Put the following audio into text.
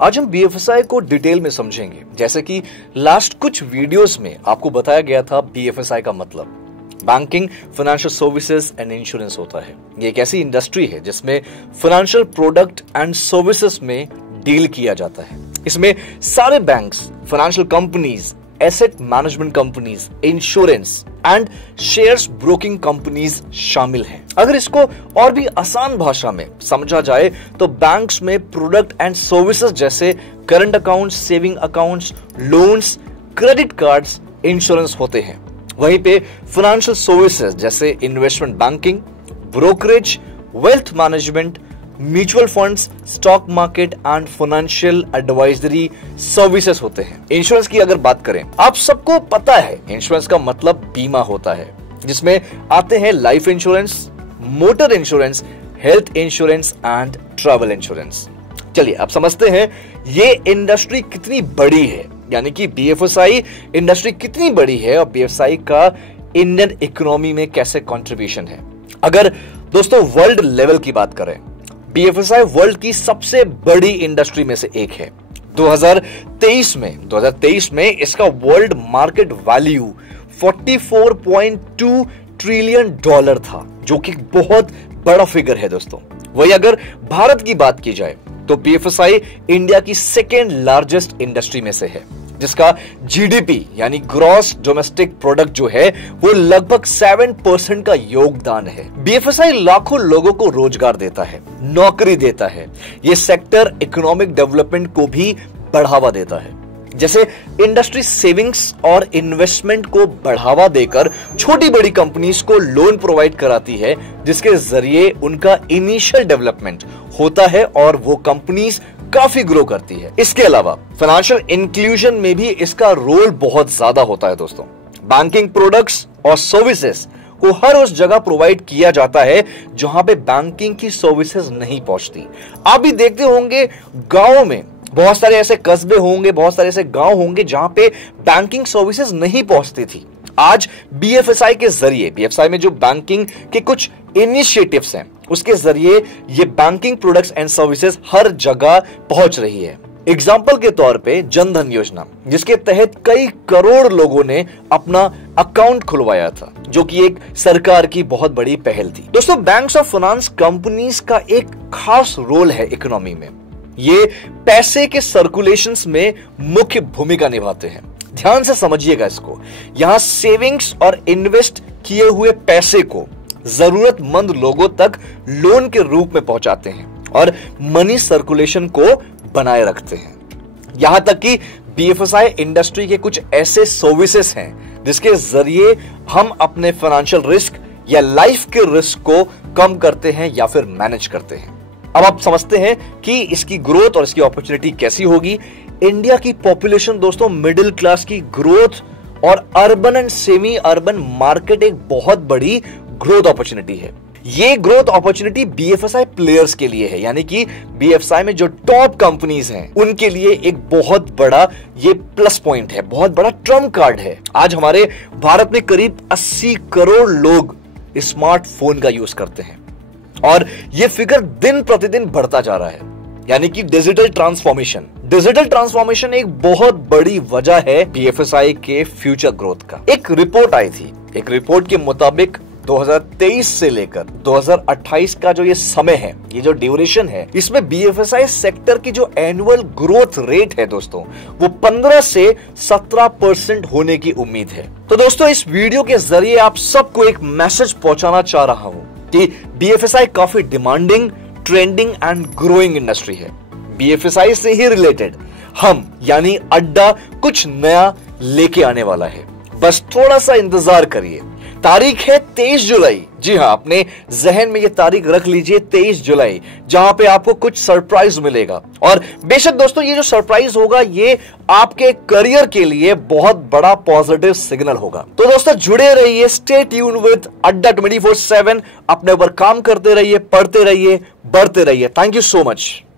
आज हम बीएफएसआई को डिटेल में समझेंगे। जैसे कि लास्ट कुछ वीडियोस में आपको बताया गया था, बीएफएसआई का मतलब banking, financial services and insurance होता है। ये एक ऐसी इंडस्ट्री है जिसमें फाइनेंशियल प्रोडक्ट एंड सर्विसेज में डील किया जाता है। इसमें सारे banks, financial companies, asset management companies, insurance and shares broking companies शामिल हैं। अगर इसको और भी आसान भाषा में समझा जाए तो बैंक्स में प्रोडक्ट एंड सर्विसेज जैसे current accounts, saving accounts, loans, credit cards, insurance होते हैं। वहीं पे फाइनेंशियल सर्विसेज जैसे investment banking, brokerage, wealth management, mutual funds, stock market and financial advisory services होते हैं। इंश्योरेंस की अगर बात करें, आप सबको पता है इंश्योरेंस का मतलब बीमा होता है, जिसमें आते हैं life insurance, motor insurance, health insurance and travel insurance. चलिए अब समझते हैं ये इंडस्ट्री कितनी बड़ी है, यानी कि बीएफएसआई इंडस्ट्री कितनी बड़ी है और बीएफएसआई का इंडियन इकोनॉमी में कैसे कंट्रीब्यूशन है। अगर दोस्तों वर्ल्ड लेवल की बात करें, बीएफएसआई वर्ल्ड की सबसे बड़ी इंडस्ट्री में से एक है। 2023 में इसका वर्ल्ड मार्केट वैल्यू $44.2 ट्रिलियन था, जो कि बहुत बड़ा फिगर है दोस्तों। वही अगर भारत की बात की जाए तो बीएफएसआई इंडिया की सेकेंड लार्जेस्ट इंडस्ट्री में से है, जिसका जीडीपी यानी ग्रॉस डोमेस्टिक प्रोडक्ट जो है वो लगभग 7% का योगदान है। बीएफएसआई लाखों लोगों को रोजगार देता है, नौकरी देता है। ये सेक्टर इकोनॉमिक डेवलपमेंट को भी बढ़ावा देता है। जैसे इंडस्ट्री सेविंग्स और इन्वेस्टमेंट को बढ़ावा देकर छोटी बड़ी कंपनीज को लोन प्रोवाइड कराती है, जिसके जरिए उनका इनिशियल डेवलपमेंट होता है और वो कंपनीज काफी ग्रो करती है। इसके अलावा फाइनेंशियल इंक्लूजन में भी इसका रोल बहुत ज्यादा होता है दोस्तों। बैंकिंग प्रोडक्ट्स और सर्विसेज को हर उस जगह प्रोवाइड किया जाता है जहां पे बैंकिंग की सर्विसेज नहीं पहुंचती। आप भी देखते होंगे गांवों में बहुत सारे ऐसे कस्बे होंगे, बहुत सारे ऐसे गांव होंगे जहां पे बैंकिंग सर्विसेज नहीं पहुंचती थी। आज बीएफएसआई के जरिए, बीएफएसआई में जो बैंकिंग के कुछ इनिशिएटिव्स हैं, उसके जरिए ये बैंकिंग प्रोडक्ट्स एंड सर्विसेज हर जगह पहुंच रही है। एग्जाम्पल के तौर पे जनधन योजना, जिसके तहत कई करोड़ लोगों ने अपना अकाउंट खुलवाया था, जो कि एक सरकार की बहुत बड़ी पहल थी। दोस्तों, बैंक्स और फाइनेंस कंपनीज का एक खास रोल है इकोनॉमी में। ये पैसे के सर्कुलेशंस में मुख्य भूमिका निभाते हैं। ध्यान से समझिएगा इसको। यहां सेविंग्स और इन्वेस्ट किए हुए पैसे को जरूरतमंद लोगों तक लोन के रूप में पहुंचाते हैं और मनी सर्कुलेशन को बनाए रखते हैं। यहां तक कि बीएफएसआई इंडस्ट्री के कुछ ऐसे सर्विसेज हैं जिसके जरिए हम अपने फाइनेंशियल रिस्क या लाइफ के रिस्क को कम करते हैं या फिर मैनेज करते हैं। अब आप समझते हैं कि इसकी ग्रोथ और इसकी अपॉर्चुनिटी कैसी होगी। इंडिया की पॉपुलेशन दोस्तों, मिडिल क्लास की ग्रोथ और urban and semi urban market एक बहुत बड़ी ग्रोथ अपॉर्चुनिटी है। ये ग्रोथ अपॉर्चुनिटी बीएफएसआई प्लेयर्स के लिए है, यानी कि बीएफएसआई में जो टॉप कंपनीज हैं उनके लिए एक बहुत बड़ा ये प्लस पॉइंट है, बहुत बड़ा ट्रम्प कार्ड है। आज हमारे भारत में करीब 80 करोड़ लोग स्मार्टफोन का यूज करते हैं और ये फिगर दिन प्रतिदिन बढ़ता जा रहा है, यानी कि डिजिटल ट्रांसफॉर्मेशन एक बहुत बड़ी वजह है बीएफएसआई के फ्यूचर ग्रोथ का। एक रिपोर्ट आई थी, एक रिपोर्ट के मुताबिक 2023 से लेकर 2028 का जो ये समय है, ये जो ड्यूरेशन है, इसमें बीएफएसआई सेक्टर की जो एनुअल ग्रोथ रेट है दोस्तों, वो 15 से 17% होने की उम्मीद है। तो दोस्तों, इस वीडियो के जरिए आप सबको एक मैसेज पहुंचाना चाह रहा हूं कि बीएफएसआई काफी demanding, trending and growing industry है। बीएफएसआई से ही रिलेटेड हम यानी अड्डा कुछ नया लेके आने वाला है। बस थोड़ा सा इंतजार करिए। तारीख है 23 जुलाई। जी हां, अपने जहन में ये तारीख रख लीजिए, 23 जुलाई, जहां पे आपको कुछ सरप्राइज मिलेगा। और बेशक दोस्तों, ये जो सरप्राइज होगा ये आपके करियर के लिए बहुत बड़ा पॉजिटिव सिग्नल होगा। तो दोस्तों, जुड़े रहिए, स्टे ट्यून विद अड्डा 24/7। अपने ऊपर काम करते रहिए, पढ़ते रहिए, बढ़ते रहिए। Thank you so much.